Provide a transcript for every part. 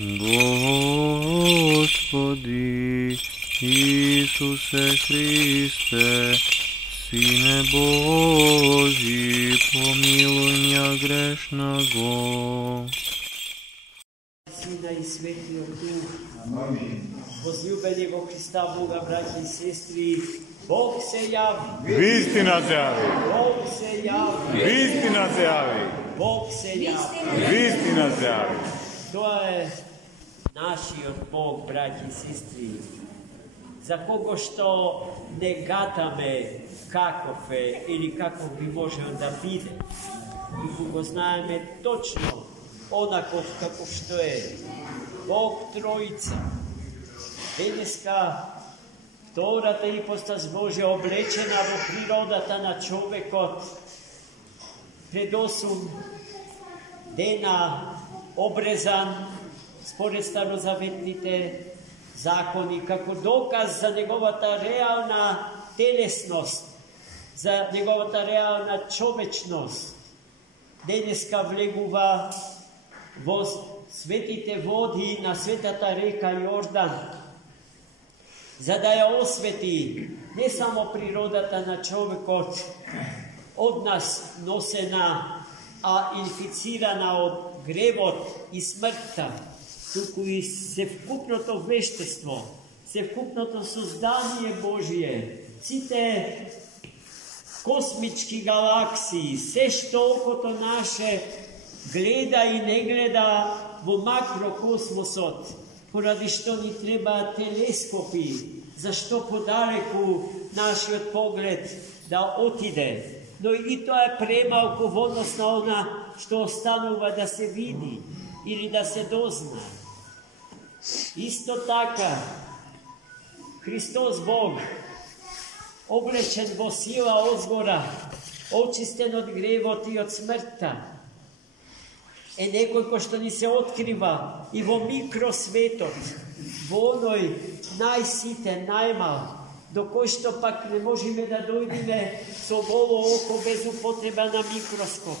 Господи Исусе Христе, Сине Божий, помилуй меня грешного. Сина и Светлиот Дух. Возлюбени во Христа Бога, братья и сестри, Бог се яви. Вистина се яви. Бог се яви. Вистина се яvi. Бог се яви. Вистина се яvi. Тоа е нашиот Бог, братји и сестри, за кого што не гатаме каков е или каков би можел да биде. И го знаеме точно онаков каков што е. Бог Троица. Денеска втората ипостас Божја облечена во природата на човекот пред 8 дена обрезан според старозаветните закони, како доказ за неговата реална телесност, за неговата реална човечност. Денеска влегува во светите води на светата река Јордан, за да ја освети не само природата на човекот, од нас носена, а инфицирана од гревот и смртта, туку и севкупното вештество, севкупното создание Божие, сите космички галаксии, се што окото наше гледа и не гледа во макрокосмосот, поради што ни треба телескопи, зашто подалеку нашиот поглед да отиде. Но и тоа е премалку во однос на она што останува да се види или да се дозна. Исто така, Христос Бог, облечен во сила озгора, очистен од гревот и од смртта, е некој кој што ни се открива и во микросветот, во оној најситен, најмал, до кој што пак не можеме да дојдеме со голо око без употреба на микроскоп.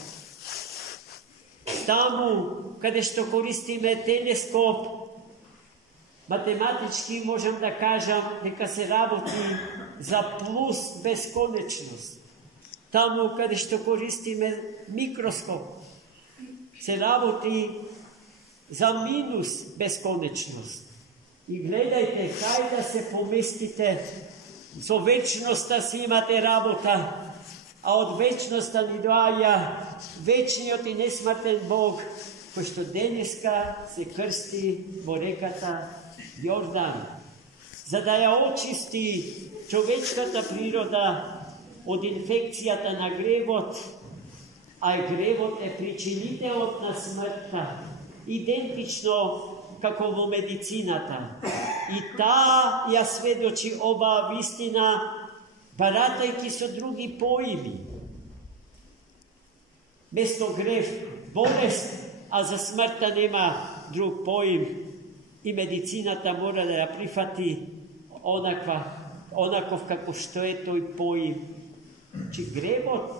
Таму, каде што користиме телескоп, математички можам да кажам дека се работи за плюс бесконечност. Таму, каде што користиме микроскоп, се работи за минус бесконечност. И гледајте, кај да се поместите, со вечноста си имате работа, а од вечноста ни доаѓа вечниот и несмртен Бог, кој што денеска се крсти во реката Јордан, за да ја очисти човечката природа од инфекцијата на гревот, а гревот е причинителот на смртта, идентично како во медицината. И таа ја сведочи оваа вистина, баратајќи со други поими. Место грев, болест, а за смртта нема друг поим. И медицината мора да ја прифати онаков како што е тој поим. Чи гревот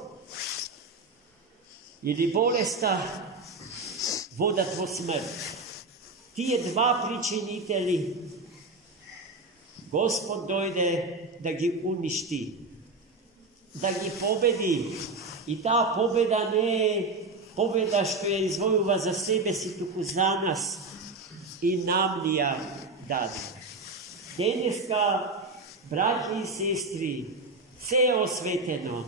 или болеста водат во смрт. Тие два причинители Господ дојде да ги уништи, да ги победи. И таа победа не е победа што ја извојува за себе си, туку за нас и нам ни ја даде. Денеска, браќи и сестри, се е осветено.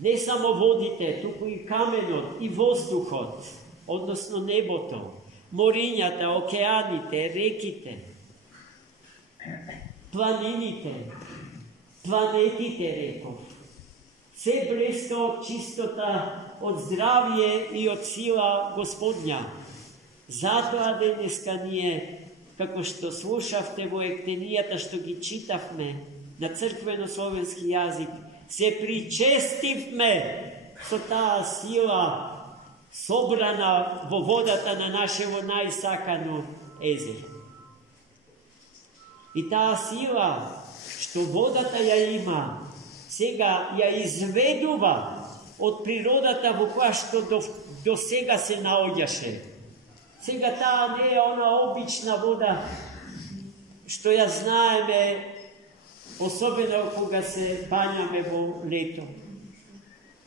Не само водите, туку и каменот, и воздухот, односно небото, морињата, океаните, реките, планините, планетите, реков. Се блеска од чистота, од здравие и од сила Господња. Затоа денеска ние, како што слушавте во ектенијата што ги читавме на црквено-словенски јазик, се причестивме со таа сила собрана во водата на нашево најсакано езеро. И таа сила што водата ја има, сега ја изведува од природата во која што до сега се наоѓаше. Сега таа не е она обична вода, што ја знаеме, особено кога се бањаме во лето.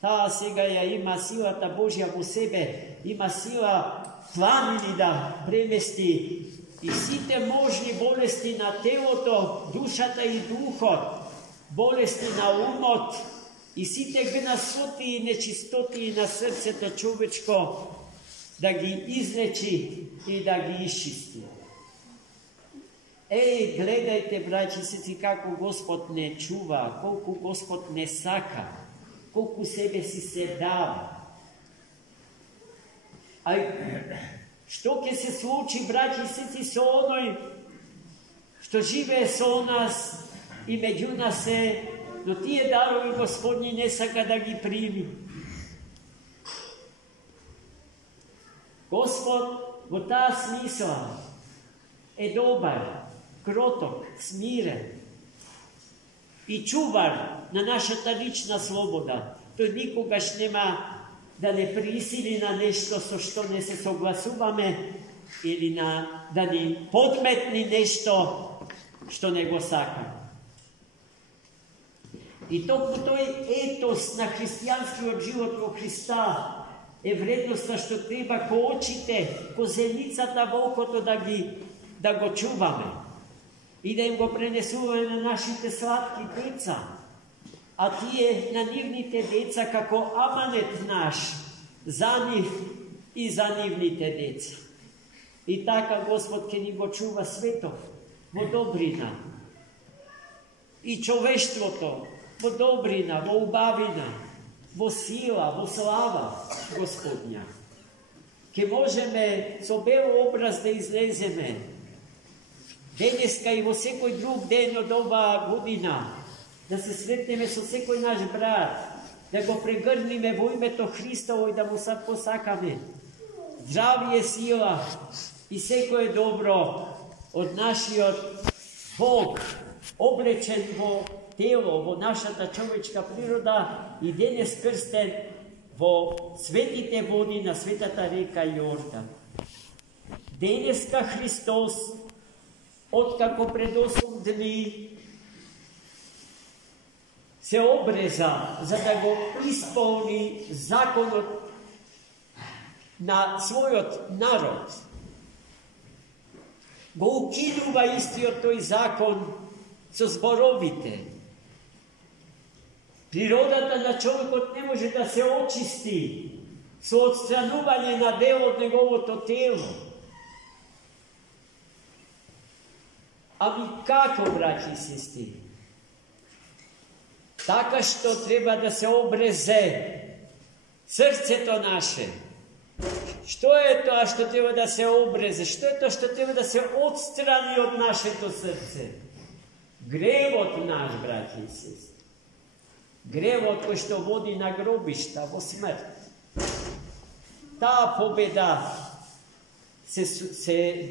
Таа сега ја има силата Божја во себе, има сила планини да премести и сите можни болести на телото, душата и духот, болести на умот и сите гнасоти и нечистоти на срцето човечко да ги излечи и да ги изчисти. Еј, гледајте, браќи сеци, како Господ не чува, колку Господ не сака, колку себе си се дава. Што ќе се случи, браќи сеци, со оној што живее со нас и меѓу нас е, но тие дарови Господни не сака да ги прими. Господ во таа смисла е добар, кроток, смирен и чувар на нашата лична слобода. Тој никогаш нема да не присили на нешто со што не се согласуваме или да ни подметни нешто што не го сакаме. И токму тој етос на христијанскиот живот во Христа е вредноста што треба ко очите, ко зеницата во окото да го чуваме и да им го пренесуваме на нашите сладки деца, а тие на нивните деца како аманет наш за нив и за нивните деца. И така Господ ќе ни го чува светов во добрина и човештвото во добрина, во убавина, во сила, во слава Господня. Ке можеме со бел образ да излеземе денеска и во секој друг ден од оваа година, да се сретнеме со секој наш брат, да го прегрниме во името Христово и да му посакаме здравие, сила и секој добро од нашиот Бог, облечен во тело, во нашата човечка природа и денес крстен во светите води на светата река Јордан. Денеска Христос, откако пред 8 дни се обреза за да го исполни законот на својот народ, го укинува истиот тој закон со зборовите. Природата на човекот не може да се очисти со отстранување на дел од неговото тело. Ами како, браќи и сестри? Така што треба да се обрезе срцето наше. Што е тоа што треба да се обрезе? Што е тоа што треба да се отстрани од нашето срце? Гревот наш, браќи и сестри. Гревот кој што води на гробишта во смрт. Таа победа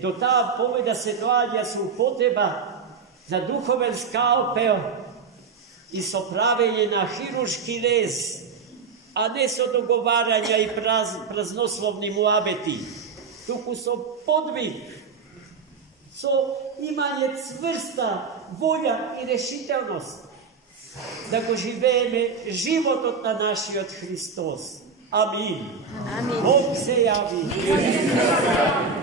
до таа победа се доаѓа со употреба за духовен скалпел и со правење на хируршки рез, а не со договарања и празнословни муабети, туку со подвиг, со имање цврста волја и решителност да го живееме животот на нашиот Христос. Амин. Бог се јави.